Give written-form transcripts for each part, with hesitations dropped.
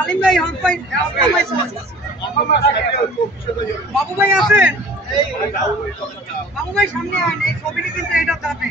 আলিম ভাই, বাবু ভাই আছেন? বাবু ভাই সামনে আইন, এই ছবিটি কিন্তু এটা যাবে।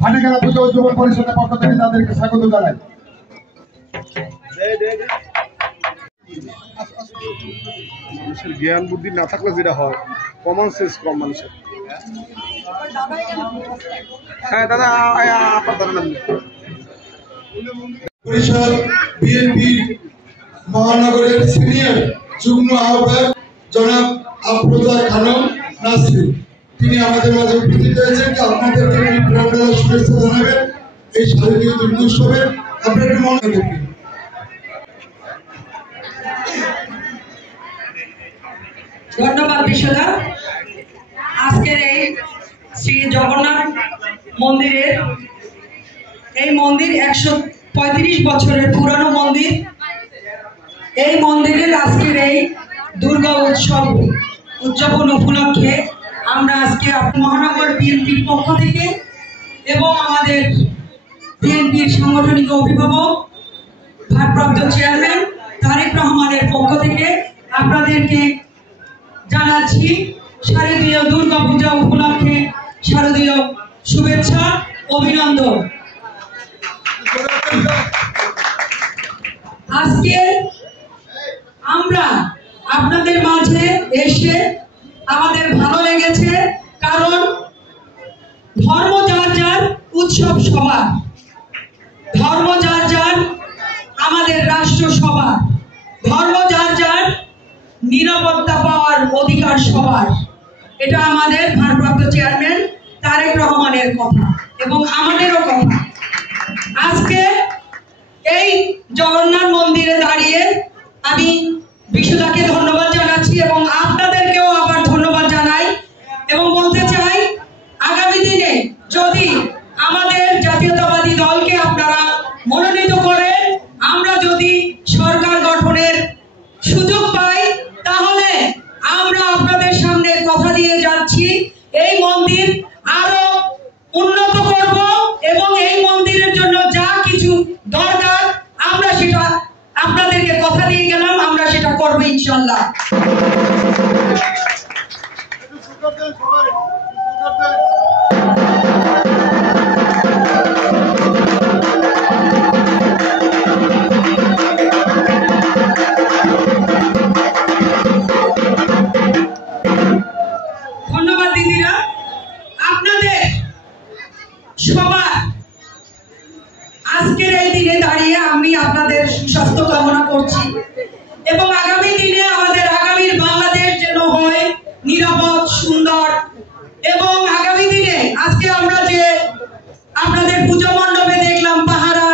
ভাটিকারা পুজো যুব পরিষদের পক্ষ থেকে তাদেরকে স্বাগত জানাই। মানুষের জ্ঞান বুদ্ধি না থাকলে যেটা হয়, কমন সেন্স কম মানুষের। হ্যাঁ দাদা, বরিশাল বিএনপি মহানগরের সিনিয়র যুগ্ম আহ্বায়ক জনাব আফরোজা খানম নাসরিন, তিনি আমাদের মাঝে উপস্থিত হয়েছেন। আপনাদেরকে শুভেচ্ছা জানাবেন এই শারদীয় দুর্গোৎসবের। আপনাদের মনে রাখবেন। ধন্যবাদ বিশ্বদা। আজকের এই শ্রী জগন্নাথ মন্দিরের এই মন্দির 135 বছরের পুরানো মন্দির। এই মন্দিরের আজকের এই দুর্গা উৎসব উদযাপন উপলক্ষে আমরা আজকে মহানগর বিএনপির পক্ষ থেকে এবং আমাদের বিএনপির সাংগঠনিক অভিভাবক ভারপ্রাপ্ত চেয়ারম্যান তারেক রহমানের পক্ষ থেকে আপনাদেরকে জানাচ্ছি শারদীয় দুর্গা পূজা উপলক্ষে শারদীয় শুভেচ্ছা, অভিনন্দন। আজকে আমরা আপনাদের মাঝে এসে আমাদের ভালো লেগেছে, কারণ ধর্ম যার যার, উৎসব সবার। ধর্ম যার যার, আমাদের রাষ্ট্র সবার। ধর্ম যার যার, নিরাপত্তা পাওয়ার অধিকার সবার। এটা আমাদের ভারপ্রাপ্ত চেয়ারম্যান তারেক রহমানের কথা এবং আমাদেরও কথা। আজকে এই জগন্নাথ মন্দিরে দাঁড়িয়ে আমি বিশুদাকে ধন্যবাদ জানাচ্ছি এবং আপনাদেরকেও আবার ধন্যবাদ জানাই এবং বলতে চাই, আগামী দিনে যদি আমাদের জাতীয়তাবাদী দলকে আপনারা মনোনীত করেন, আমরা যদি সরকার গঠনের সুযোগ পাই, তাহলে আমরা আপনাদের সামনে কথা দিয়ে যাচ্ছি এই মন্দির আরো উন্নত করব এবং এই মন্দিরের জন্য যা কিছু দরকার আমরা সেটা আপনাদেরকে কথা দিয়ে গেলাম, আমরা সেটা করবো ইনশাআল্লাহ। ধন্যবাদ দিদিরা। আপনাদের সবার আজকের এই দিনে দাঁড়িয়ে আমি আপনাদের সুস্বাস্থ্য কামনা করছি এবং আগামী দিনে আমাদের আগামীর বাংলাদেশ যেন হয় নিরাপদ, সুন্দর এবং আগামী দিনে আজকে আমরা যে আপনাদের পূজা মণ্ডপে দেখলাম পাহারা,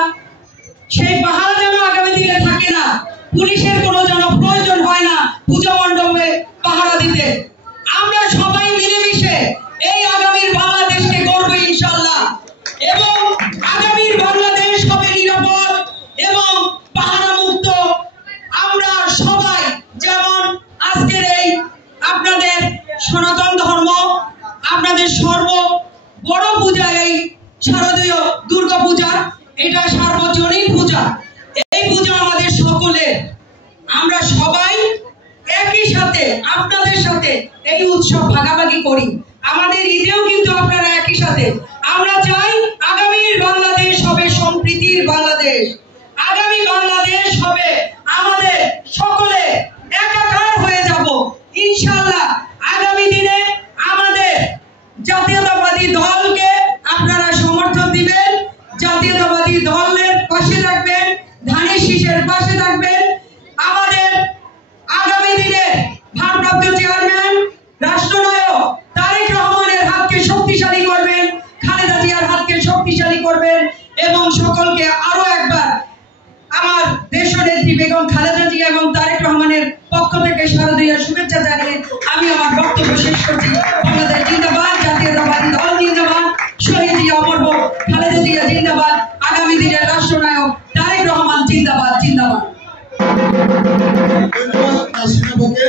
সেই পাহারা যেন আগামী দিনে থাকে না। পুলিশের কোনো যেন প্রয়োজন হয় না পূজা মণ্ডপে পাহারা দিতে। আমরা সবাই মিলেমিশে এই আগামীর বাংলাদেশকে গড়ব ইনশাআল্লাহ এবং আগামীর বাংলাদেশ হবে নিরাপদ এবং পাহারা মুক্ত। আমরা সবাই যেমন আজকের এই আপনাদের সনাতন ধর্ম, আপনাদের সর্ব বড় পূজা এই শারদীয় দুর্গা পূজা, এটা সার্বজনীন পূজা। এই পূজা আমাদের সকলের, আমরা সবাই একই সাথে আপনাদের সাথে এই উৎসব ভাগাভাগি করি। আমাদের ঈদেও কিন্তু আপনারা একই সাথে। আমরা চাই আগামীর বাংলাদেশ হবে সম্প্রীতির বাংলাদেশ। আগামী বাংলাদেশ হবে আমাদের সকলে একাকার হয়ে যাব ইনশাআল্লাহ। আগামী দিনে আমাদের জাতীয়তাবাদী দলকে আপনারা সমর্থন দিবেন, জাতীয়তাবাদী দলের পাশে থাকবেন, ধানের শীষের পাশে থাকবেন। আমাদের আগামী দিনে ভারপ্রাপ্ত চেয়ারম্যান রাষ্ট্রনায়ক তারেক রহমানের হাতকে শক্তিশালী করবেন, খালেদা জিয়ার হাতকে শক্তিশালী করবেন এবং সকলকে আরো একবার আমার দেশনেত্রী বেগম খালেদা জিয়া এবং তারেক রহমানের পক্ষ থেকে শারদীয় বক্তব্য শেষ করছি। বাংলাদেশ জিন্দাবাদ, জাতীয়তাবাদী দল জিন্দাবাদ, শহীদ জিয়া অমর হোক, খালেদা জিয়া জিন্দাবাদ, আগামী দিনের রাষ্ট্রনায়ক তারেক রহমান জিন্দাবাদ জিন্দাবাদ। ধন্যবাদ নাসিমা আপুকে।